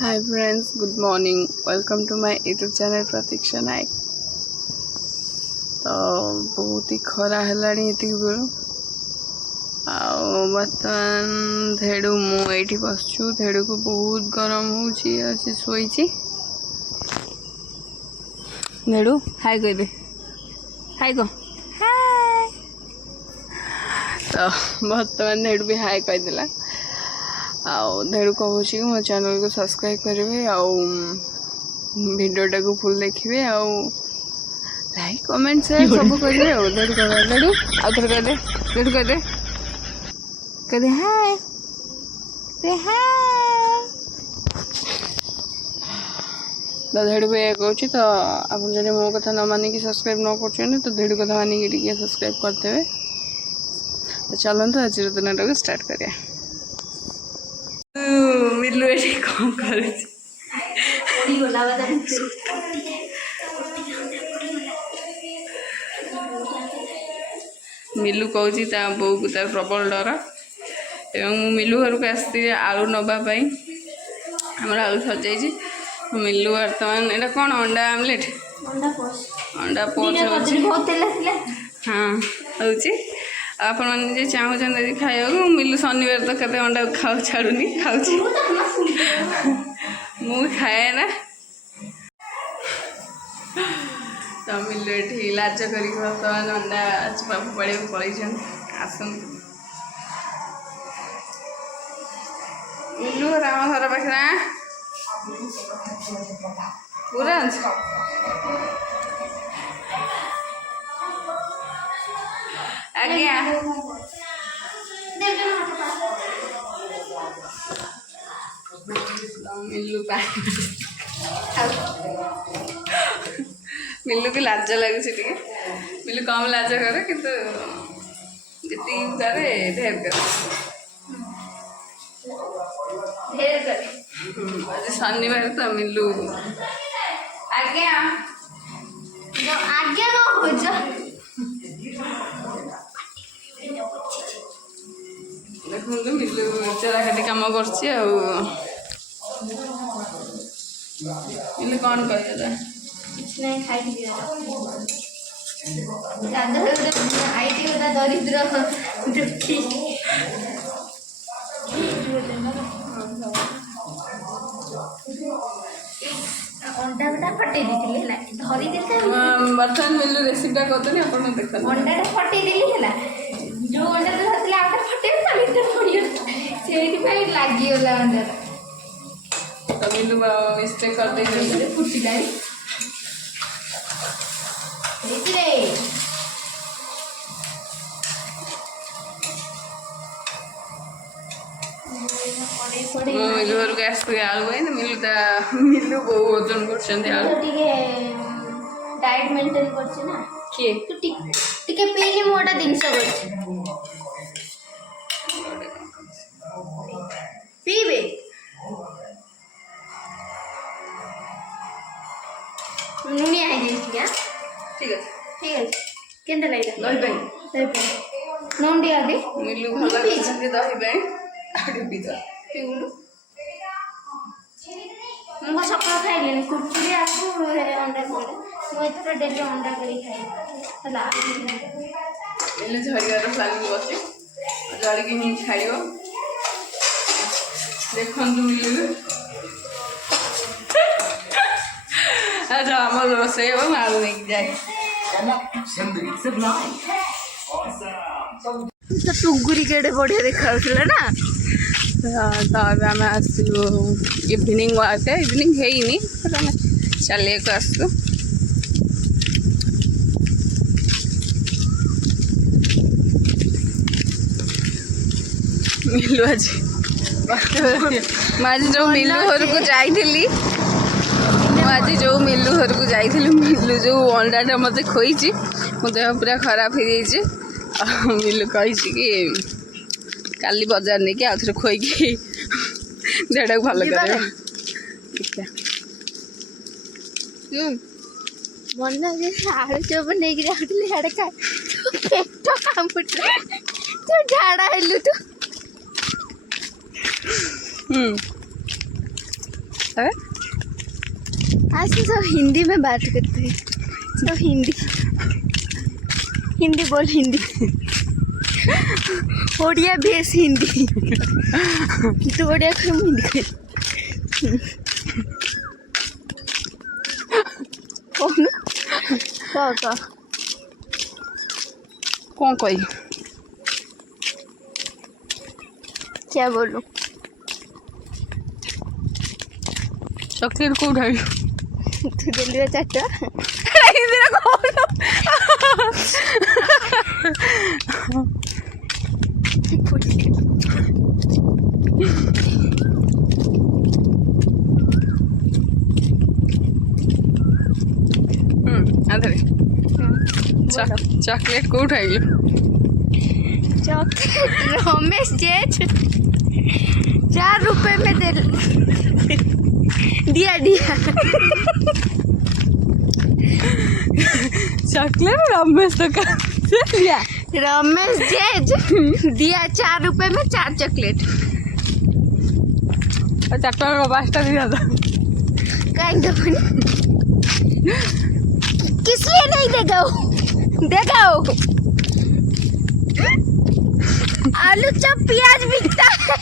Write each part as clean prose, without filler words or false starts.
Hi friends, good morning. Welcome to my YouTube channel Pratiksha Nayak. तो बहुत ही खरा है ये बेलू बर्तमान धेड़ू मुझे बसचु। धेड़ू को बहुत गरम हो शोई। धेड़ू हाय कह दे, हाय कह हाय। तो बर्तमान धेड़ू भी हाय कहीदेला। धेड़ू कहूँ कि मो चैनल को सब्सक्राइब करेंगे, वीडियोटा को फुल देखिए, लाइक कमेंट शेयर सब करेंगे। धेड़ू कह, धेड़ू आउ थे कहदे, धेड़ू कहदे कहदे हाय हाय। तो धेड़ू भी कहूँ तो आप मो कथा न मानिक सब्सक्राइब न कर तो धेड़ू कथा मानिक सब्सक्राइब करदे। तो चलते आज दिन टाक स्टार्ट करिए। मिलू ये कौन कर मिलू कहूँ बो को तार प्रबल डर। एवं मिलू घर को आसती आलू नवापाई आमर आलू सजाई। मिलू बर्तमान यहाँ कौन अंडा आमलेट अंडा पोच हाँ हूँ। आप चाहूँ खाया मिलू शनिवार तो कते अंडा खाऊ छाड़ूनी खाऊ मु खाए ना। तो मिलू ये लाज कर बर्तमान अंडा चुपा फोपाड़ी पलैन आसन। मिलू आम घर पाखे पूरा आज्ञा मिलू मिलू की लाज लगे। मिलू कम लाज करे किंतु जी करे ढेर करे आज शनिवार तो मिलू आज्ञा आज्ञा देखो मिलू चराखाटी कम कर कौन कह दरिद्र अंडा बटा फटे धरी बर्तमान मिलू रेसिपीटा कहते आप देख अंडा फटे जो अंडा धरती आउटा फटे लगिगला अंडा तो मिलू मिस्टेक कर फुटिला मिलू घर को आस आलू है मिलू बहु ओजन कर डाइट मेंटेन करछि ना किए तू टिके पीली मोटा जिनस करछि पीबे नुनी आ गई क्या ठीक है केंदा लाइला दही नोंडी आदि मिलू भला दही दही पिउलु मुझे सकाल खाइले कुरकुरी आसु अंडा करे मुझे डेली अंडा करी खाई हला मिलू झड़ियार प्लानिंग अच्छे झड़िकी ही खाइब देखु मिलू अच्छा आम रोसे हो आलू नहीं जाए तो टुगुरी केड़े बढ़िया देखा ना। तो अब आम आसलु इवनिंग वाक इवनिंग है चलिए को आसलु मिलू आज आज जो मिलू घर को जाइली आज जो मिलू घर को जाइली मिलू जो अंडाटा मत खोई मो देह पूरा खराब हो जाइए। मिलू कही कि काली बजार नहीं कि आउ थे खोईकी देहटा को भल कर मन आलू चप नहीं पेट कामुट तू झाड़ा हेलु तू है? आज तो सब हिंदी में बात करते हैं, सब हिंदी हिंदी बोल, हिंदी ओडिया बेस हिंदी तो ओडिया को हिंदी कह कौन का कौन कही क्या बोलूं? चॉकलेट को उठाई तू दिल्ली में चाटा चॉकलेट को उठाई चॉकलेट रमेश जेठ 4 रुपए में दे दिया चॉकलेट रमेश तो दिया रमेश जेठ दिया 4 रुपए में 4 चॉकलेट। 4 टका का 5टा दिया था। कहीं किस लिए नहीं देगा वो? देगा वो। आलू चप प्याज बिकता है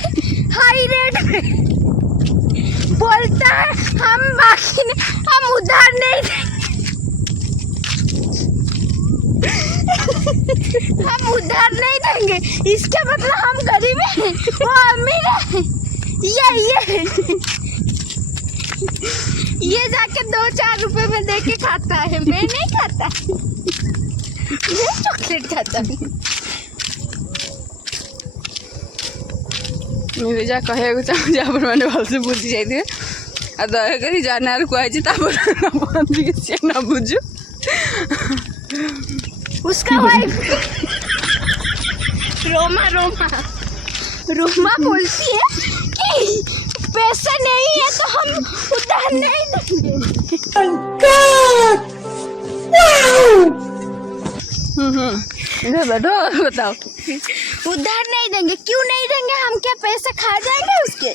हाई रेट में, बोलता है हम बाकी नहीं, हम उधार नहीं देंगे हम उधार नहीं देंगे, इसका मतलब हम गरीब हैं वो अमीर है। ये जाके 2-4 रुपए में दे के खाता है, मैं नहीं खाता, मैं चॉकलेट खाता हूँ। मुझे जा कहू चाहूँ आप मैंने भलसे बुझी जाइए आ दयाकोरी जानार कहुई सी न बुझु उसका वाइफ रोमा रोमा रोमा बोलती है कि पैसा नहीं है तो हम उधार नहीं देंगे। इधर बैठो और बताओ। उधार नहीं देंगे, क्यों नहीं देंगे? हम क्या पैसे खा जाएंगे उसके?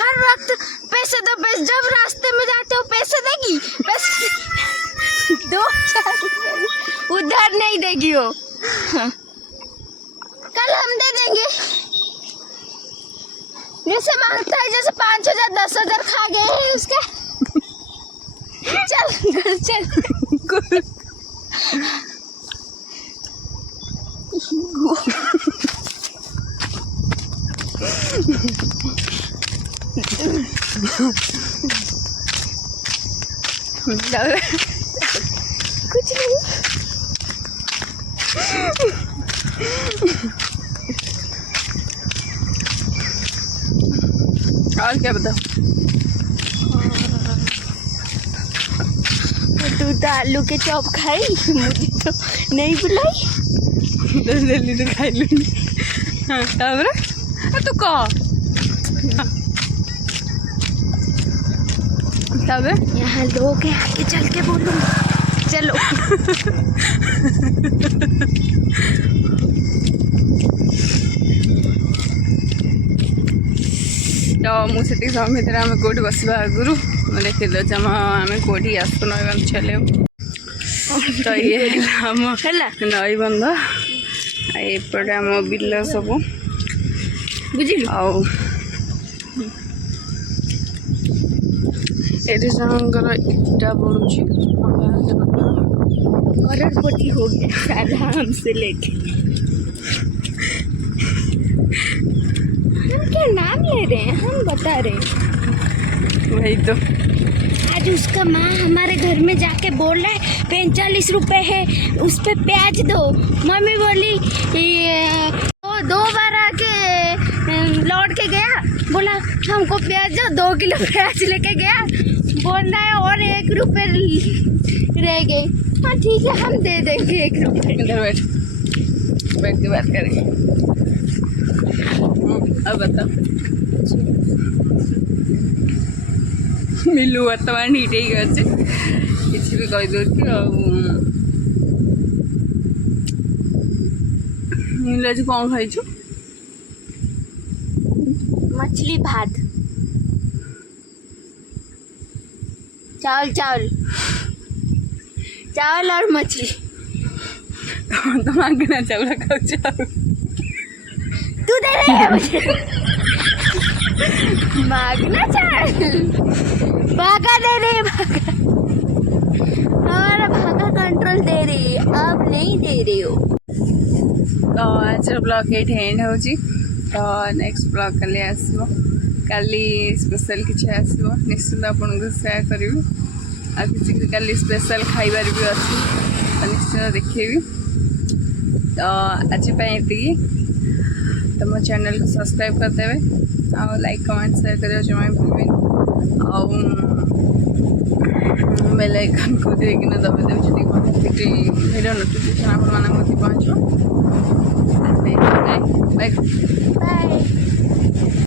हर वक्त पैसे दो, पैसे जब रास्ते में जाते हो पैसे देगी, पैसे 2-4 रुपए उधार नहीं देगी वो। कल हम दे देंगे, जैसे मांगता है, जैसे 5,000 10,000 खा गए हैं उसके। चल घर चल कुछ नहीं। और क्या बताओ? तू तो आलू के चॉप खाई, मुझे तो नहीं बुलाई। जल्दी तो खाई लूँगी। हाँ ताबरे तू कह ताबरे यहाँ लोग हैं, आगे चल के बोलूँ। चलो तो मुझे समय भितर आम कौटी बसवा आगुरी देखी दे आम कौटी आसु नईबंध चले तो ये आम नईबंध एपटे आम बिल सब बुझिल ये जनकर इटा पड़ुची करोड़पति हो गया आराम से लेके। हम क्या नाम ले रहे हैं, हम बता रहे हैं। वही तो आज उसका माँ हमारे घर में जाके बोल रहा है 45 रुपए है, उस पे प्याज दो। मम्मी बोली 2 बार आके लौट के गया, बोला हमको प्याज दो, 2 किलो प्याज लेके गया, बोल रहा है और 1 रुपए रह गए। हाँ ठीक है, हम दे देंगे 1 रुपए। इधर बैठ बैठ के बात करेंगे। अब बताओ मिलू वर्तमान हिट ही अच्छे किसी भी कहीदे मिलू आज कौन खाइछु? मछली भात चावल चावल चावल और मछली। तो मांगना चावल खाऊ चावल तू दे रही है मुझे मांगना चावल। भागा दे रही है भागा, हमारा भागा कंट्रोल दे रही है, अब नहीं दे रही हो। तो आज ब्लॉग ये एंड हो तो नेक्स्ट ब्लॉग काली आसो काली स्पेशल किसी आसो निश्चित आपको सेयार करी आ किसी काली स्पेशल खाइबार भी अच्छी तो निश्चित देखेबी। तो आज ये तो मो चैनल को सब्सक्राइब करदेवे आ लाइक कमेंट शेयर कर जमा भूलि बेल आइकन को देखना दबाई देवी वीडियो नोटिफिकेशन आप पहुँचो। बाय। बाय।